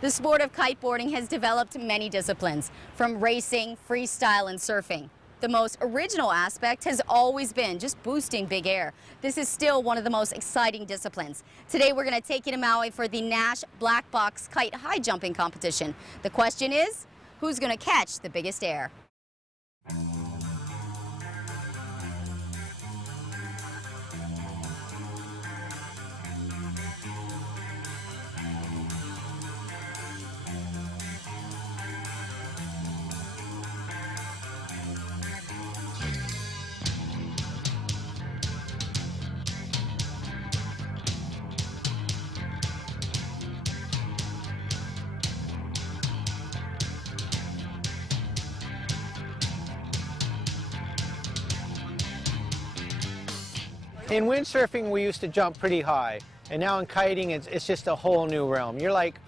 The sport of kiteboarding has developed many disciplines, from racing, freestyle, and surfing. The most original aspect has always been just boosting big air. This is still one of the most exciting disciplines. Today we're going to take you to Maui for the Naish Black Box Kite High Jumping Competition. The question is, who's going to catch the biggest air? In windsurfing, we used to jump pretty high, and now in kiting, it's just a whole new realm. You're like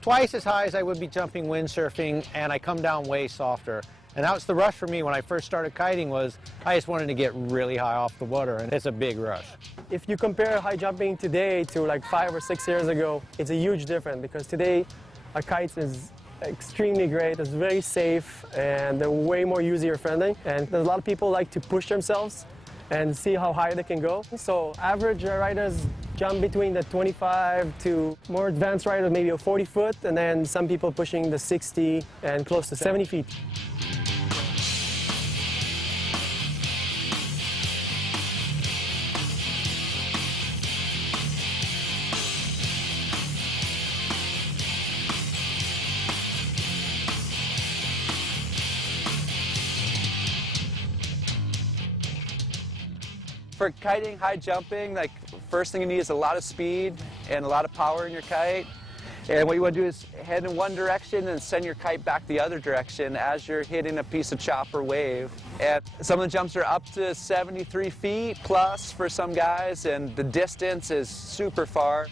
twice as high as I would be jumping windsurfing, and I come down way softer. And that was the rush for me when I first started kiting. Was I just wanted to get really high off the water, and it's a big rush. If you compare high jumping today to like 5 or 6 years ago, it's a huge difference, because today a kite is extremely great, it's very safe, and they're way more user-friendly. And there's a lot of people like to push themselves and see how high they can go. So average riders jump between the 25 to more advanced riders, maybe a 40 foot, and then some people pushing the 60 and close to 70 feet. For kiting, high jumping, like first thing you need is a lot of speed and a lot of power in your kite. And what you want to do is head in one direction and send your kite back the other direction as you're hitting a piece of chop or wave. And some of the jumps are up to 73 feet plus for some guys, and the distance is super far.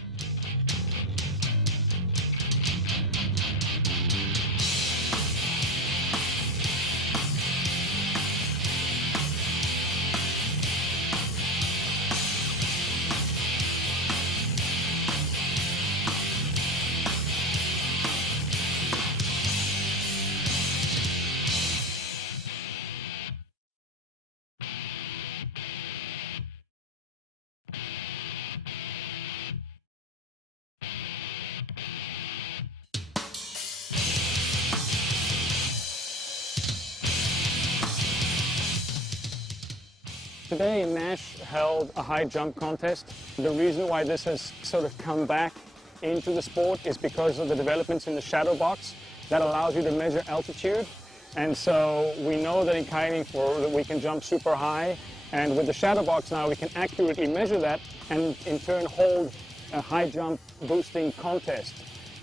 Today, Naish held a high jump contest. The reason why this has sort of come back into the sport is because of the developments in the shadow box that allows you to measure altitude. And so we know that in kiting we can jump super high, and with the shadow box now we can accurately measure that and in turn hold a high jump boosting contest.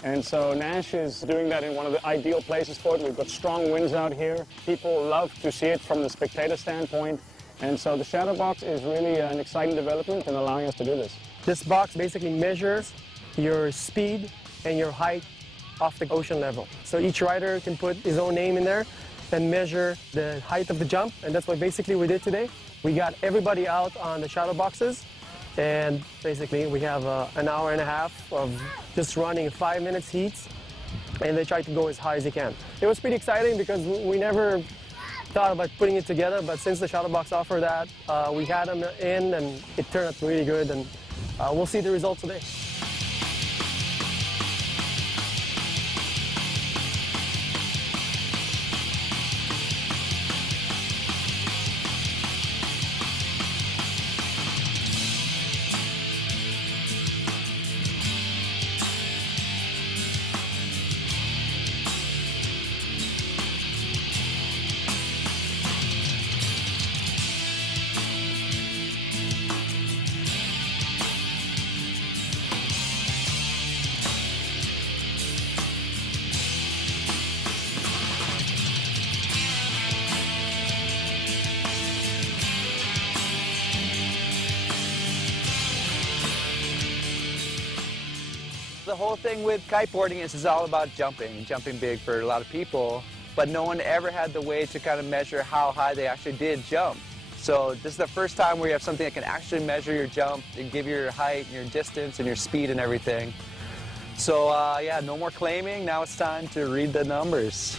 And so Naish is doing that in one of the ideal places for it. We've got strong winds out here. People love to see it from the spectator standpoint. And so the shadow box is really an exciting development and allowing us to do this. This box basically measures your speed and your height off the ocean level. So each rider can put his own name in there and measure the height of the jump, and that's what basically we did today. We got everybody out on the shadow boxes, and basically we have an hour and a half of just running 5 minutes heats, and they try to go as high as they can. It was pretty exciting because we never thought about putting it together, but since the shadow box offered that, we had them in, and it turned out really good, and we'll see the results today. The whole thing with kiteboarding is all about jumping big for a lot of people, but no one ever had the way to kind of measure how high they actually did jump. So this is the first time where you have something that can actually measure your jump and give you your height and your distance and your speed and everything. So yeah, no more claiming. Now it's time to read the numbers.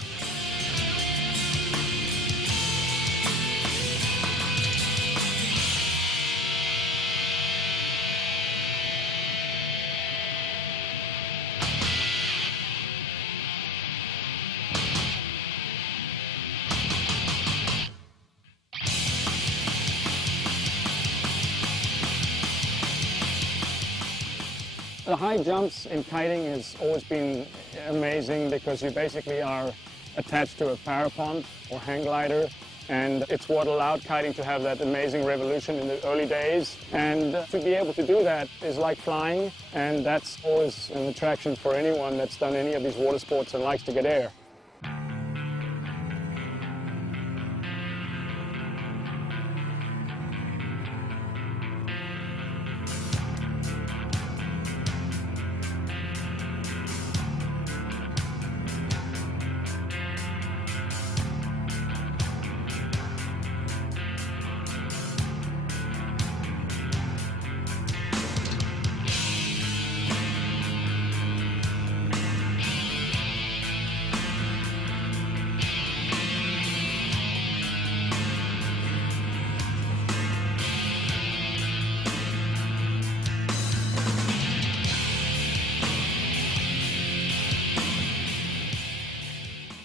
The high jumps in kiting has always been amazing because you basically are attached to a parapont or hang glider, and it's what allowed kiting to have that amazing revolution in the early days. And to be able to do that is like flying, and that's always an attraction for anyone that's done any of these water sports and likes to get air.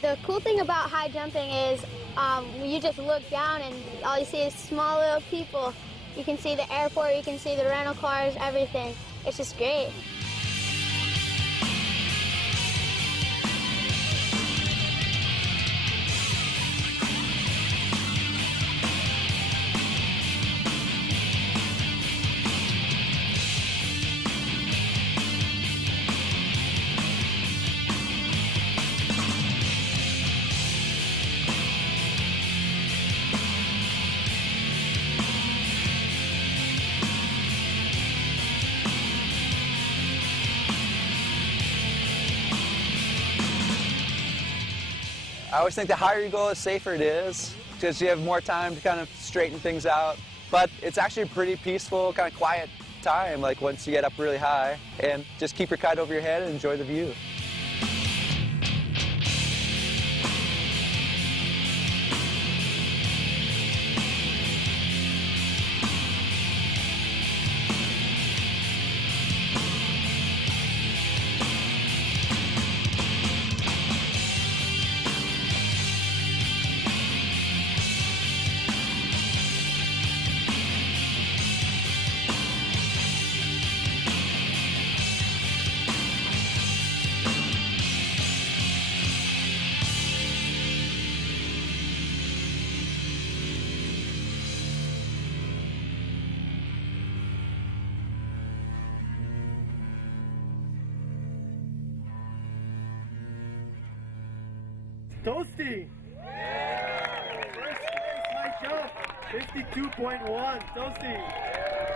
The cool thing about high jumping is you just look down and all you see is small little people. You can see the airport, you can see the rental cars, everything. It's just great. I always think the higher you go, the safer it is, because you have more time to kind of straighten things out. But it's actually a pretty peaceful, kind of quiet time, like once you get up really high. And just keep your kite over your head and enjoy the view. Toasty! First place, high jump, 52.1. Toasty!